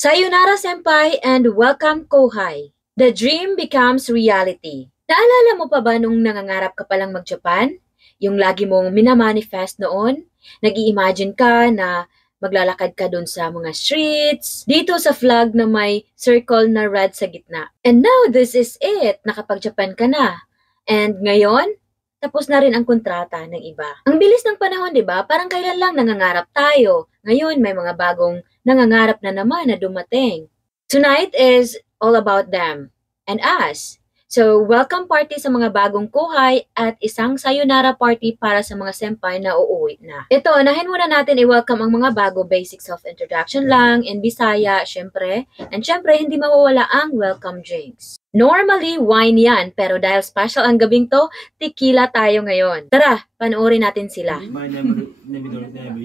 Sayonara Senpai and welcome Kohai. The dream becomes reality. Naalala mo pa ba nung nangangarap ka palang mag-Japan? Yung lagi mong minamanifest noon? Nag-i-imagine ka na maglalakad ka dun sa mga streets, dito sa flag na may circle na red sa gitna. And now this is it. Nakapag-Japan ka na. And ngayon, tapos na rin ang kontrata ng iba. Ang bilis ng panahon, di ba? Parang kailan lang nangangarap tayo. Ngayon, may mga bagong nangangarap na naman na dumating. Tonight is all about them and us. So, welcome party sa mga bagong Kohai at isang sayonara party para sa mga senpai na uuwi na. Ito, unahin muna natin i-welcome ang mga bago, basic self-introduction lang, in Bisaya, syempre. And syempre, hindi mawawala ang welcome drinks. Normally, wine yan, pero dahil special ang gabing to, tequila tayo ngayon. Tara, panoorin natin sila. My name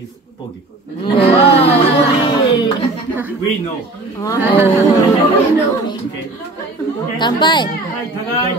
is Podi. We know. Okay. Kanpai. Tagay.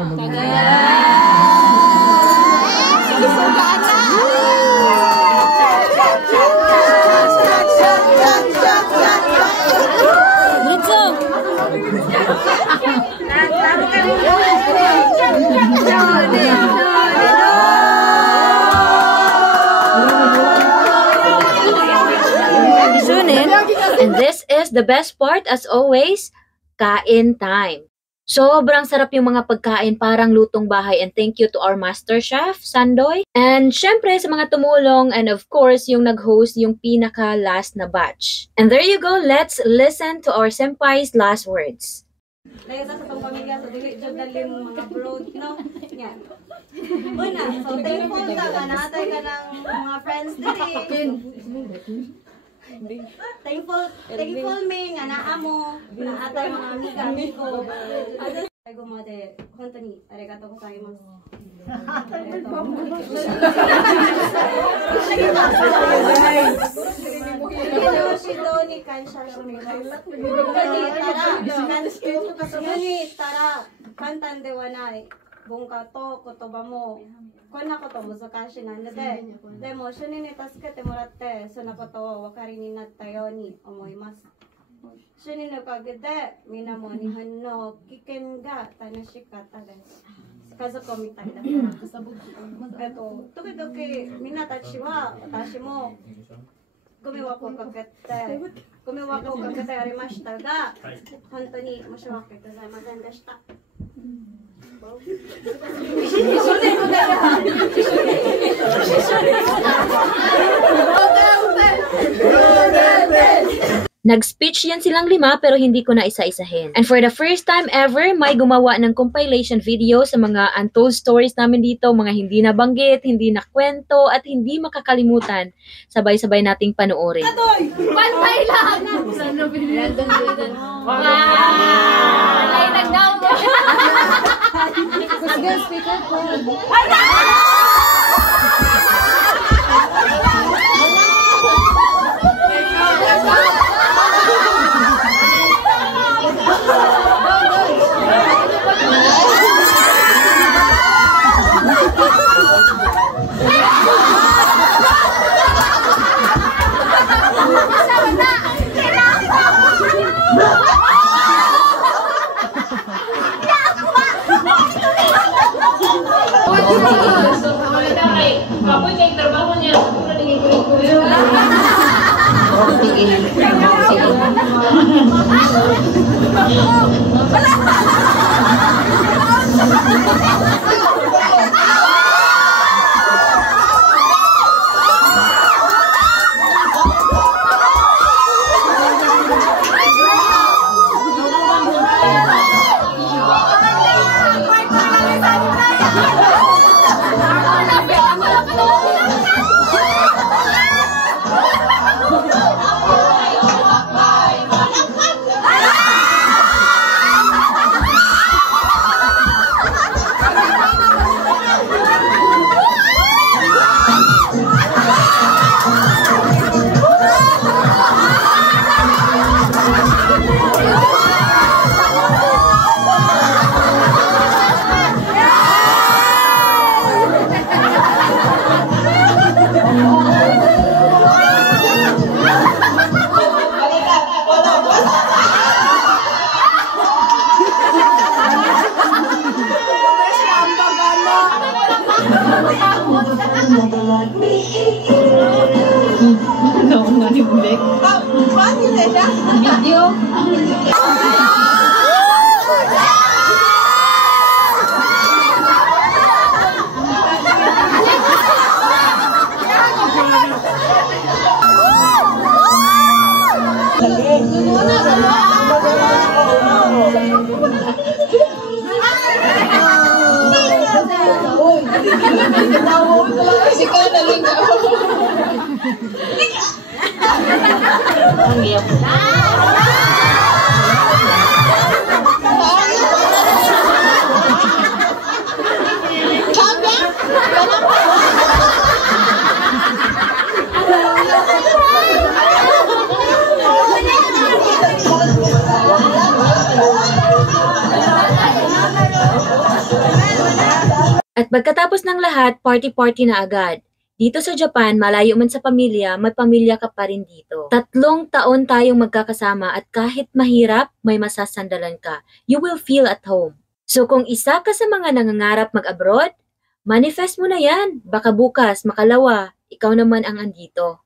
And this is the best part as always, kain time. Sobrang sarap yung mga pagkain, parang lutong bahay, and thank you to our master chef, Sandoy. And syempre sa mga tumulong and of course yung nag-host yung pinaka last na batch. And there you go, let's listen to our senpai's last words. Dahil sa itong pamilya, sa dili dyan dalim mga broad, no? Yan. Una, so thankful ka nga, naatay ka ng mga friends dili. Thankful me nga naa mo, naatay mga amiga-amigo.最後まで本当にありがとうございます。指導に感謝してます。世にいたら簡単ではない文化と言葉もこんなこと難しいので、でも主に助けてもらってそんなことをお分かりになったように思います。主にのおかげでみんなも日本の危険が楽しかったです。家族みたいだから。時々みんなたちは私もご迷惑をかけてやりましたが、本当に申し訳ございませんでした。Nag-speech yan silang 5 pero hindi ko na isa-isahin. And for the first time ever, may gumawa ng compilation video sa mga untold stories namin dito, mga hindi nabanggit, hindi nakwento, at hindi makakalimutan. Sabay-sabay nating panoorin. Pantay lang! Ay, nagdaw mo! Sige, speaker po. At pagkatapos ng lahat, party-party na agad. Dito sa Japan, malayo man sa pamilya, may pamilya ka pa rin dito. 3 taon tayong magkakasama at kahit mahirap, may masasandalan ka. You will feel at home. So kung isa ka sa mga nangangarap mag-abroad, manifest mo na yan. Baka bukas, makalawa, ikaw naman ang andito.